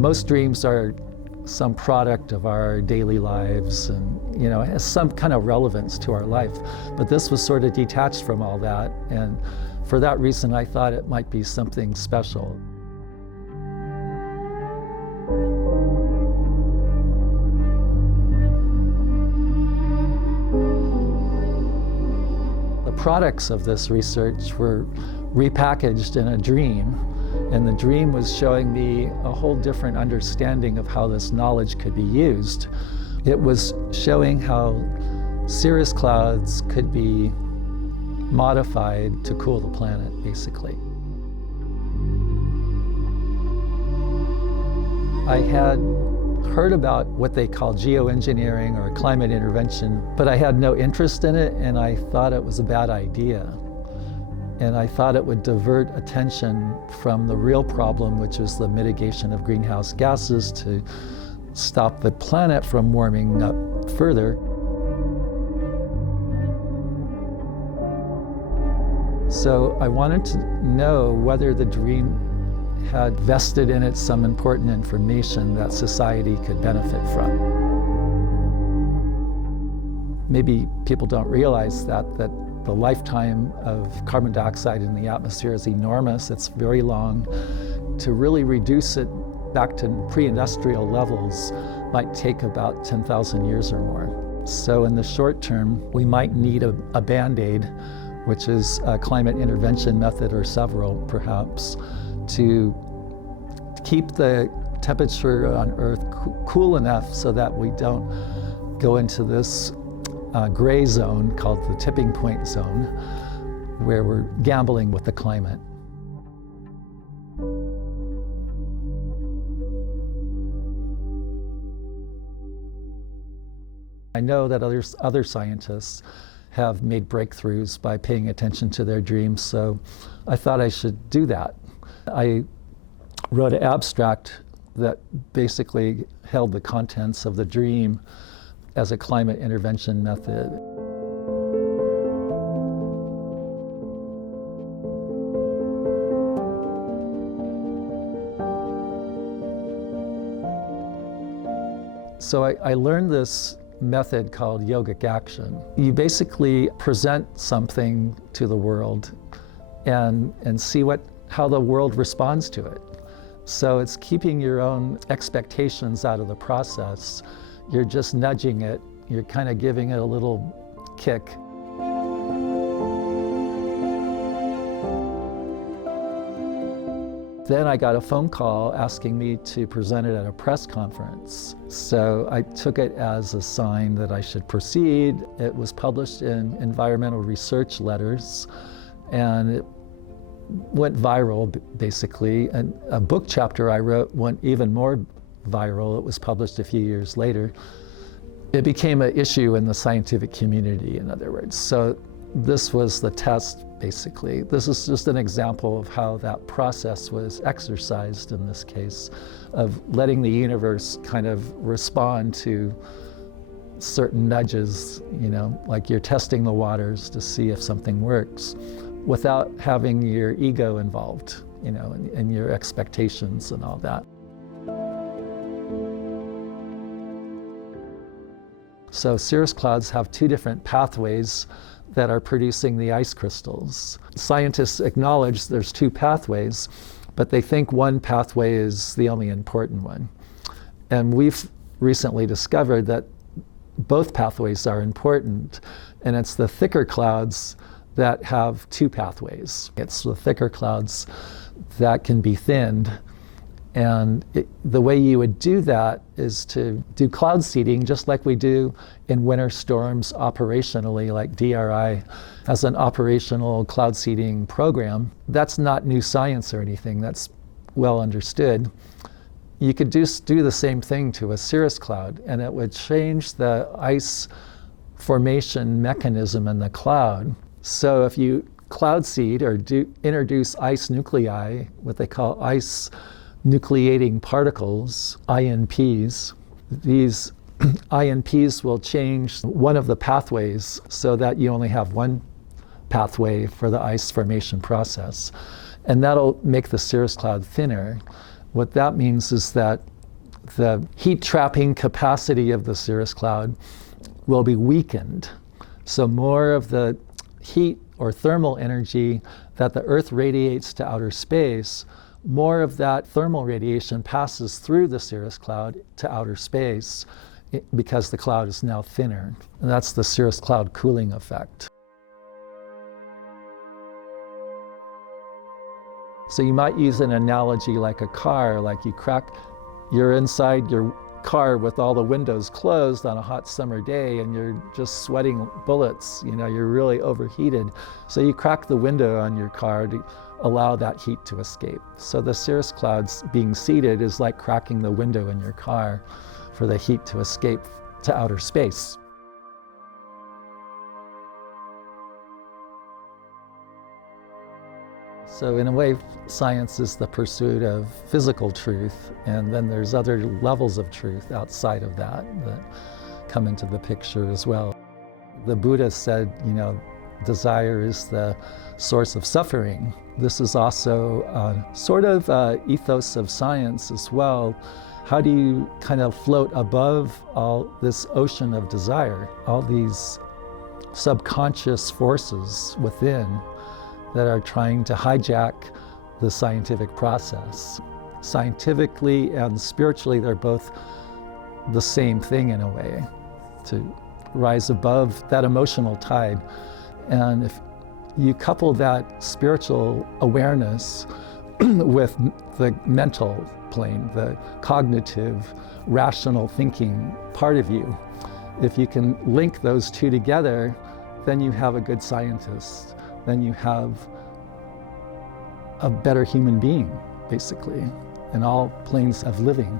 most dreams are some product of our daily lives and, has some kind of relevance to our life. But this was sort of detached from all that. And for that reason, I thought it might be something special. The products of this research were repackaged in a dream. And the dream was showing me a whole different understanding of how this knowledge could be used. It was showing how cirrus clouds could be modified to cool the planet, basically. I had heard about what they call geoengineering or climate intervention, but I had no interest in it, and I thought it was a bad idea. And I thought it would divert attention from the real problem, which is the mitigation of greenhouse gases to stop the planet from warming up further. So I wanted to know whether the dream had vested in it some important information that society could benefit from. Maybe people don't realize that the lifetime of carbon dioxide in the atmosphere is enormous. It's very long. To really reduce it back to pre-industrial levels might take about 10,000 years or more. So in the short term, we might need a Band-Aid, which is a climate intervention method, or several perhaps, to keep the temperature on Earth cool enough so that we don't go into this gray zone called the tipping point zone, where we're gambling with the climate. I know that other scientists have made breakthroughs by paying attention to their dreams, so I thought I should do that. I wrote an abstract that basically held the contents of the dream as a climate intervention method. So I learned this method called yogic action. You basically present something to the world and see how the world responds to it. So it's keeping your own expectations out of the process. You're just nudging it. You're kind of giving it a little kick. Then I got a phone call asking me to present it at a press conference. So I took it as a sign that I should proceed. It was published in Environmental Research Letters, and it went viral, basically. And a book chapter I wrote went even more viral. It was published a few years later. It became an issue in the scientific community, in other words. So this was the test, basically. This is just an example of how that process was exercised in this case, of letting the universe kind of respond to certain nudges, like you're testing the waters to see if something works, without having your ego involved, and your expectations and all that. So cirrus clouds have two different pathways that are producing the ice crystals. Scientists acknowledge there's two pathways, but they think one pathway is the only important one. And we've recently discovered that both pathways are important, and it's the thicker clouds that have two pathways. It's the thicker clouds that can be thinned. And the way you would do that is to do cloud seeding, just like we do in winter storms operationally, like DRI has an operational cloud seeding program. That's not new science or anything, that's well understood. You could do the same thing to a cirrus cloud, and it would change the ice formation mechanism in the cloud. So if you cloud seed or introduce ice nuclei, what they call ice nucleating particles, INPs, these INPs will change one of the pathways so that you only have one pathway for the ice formation process. And that'll make the cirrus cloud thinner. What that means is that the heat trapping capacity of the cirrus cloud will be weakened. So more of the heat or thermal energy that the Earth radiates to outer space, more of that thermal radiation passes through the cirrus cloud to outer space because the cloud is now thinner. And that's the cirrus cloud cooling effect. So you might use an analogy like a car, like you're inside your car with all the windows closed on a hot summer day and you're just sweating bullets, you're really overheated. So you crack the window on your car to allow that heat to escape. So the cirrus clouds being seeded is like cracking the window in your car for the heat to escape to outer space. So in a way, science is the pursuit of physical truth, and then there's other levels of truth outside of that come into the picture as well. The Buddha said, desire is the source of suffering. This is also sort of ethos of science as well. How do you kind of float above all this ocean of desire, all these subconscious forces within that are trying to hijack the scientific process? Scientifically and spiritually, they're both the same thing in a way, to rise above that emotional tide. And if you couple that spiritual awareness with the mental plane, the cognitive, rational thinking part of you, if you can link those two together, then you have a good scientist. Then you have a better human being, basically, in all planes of living.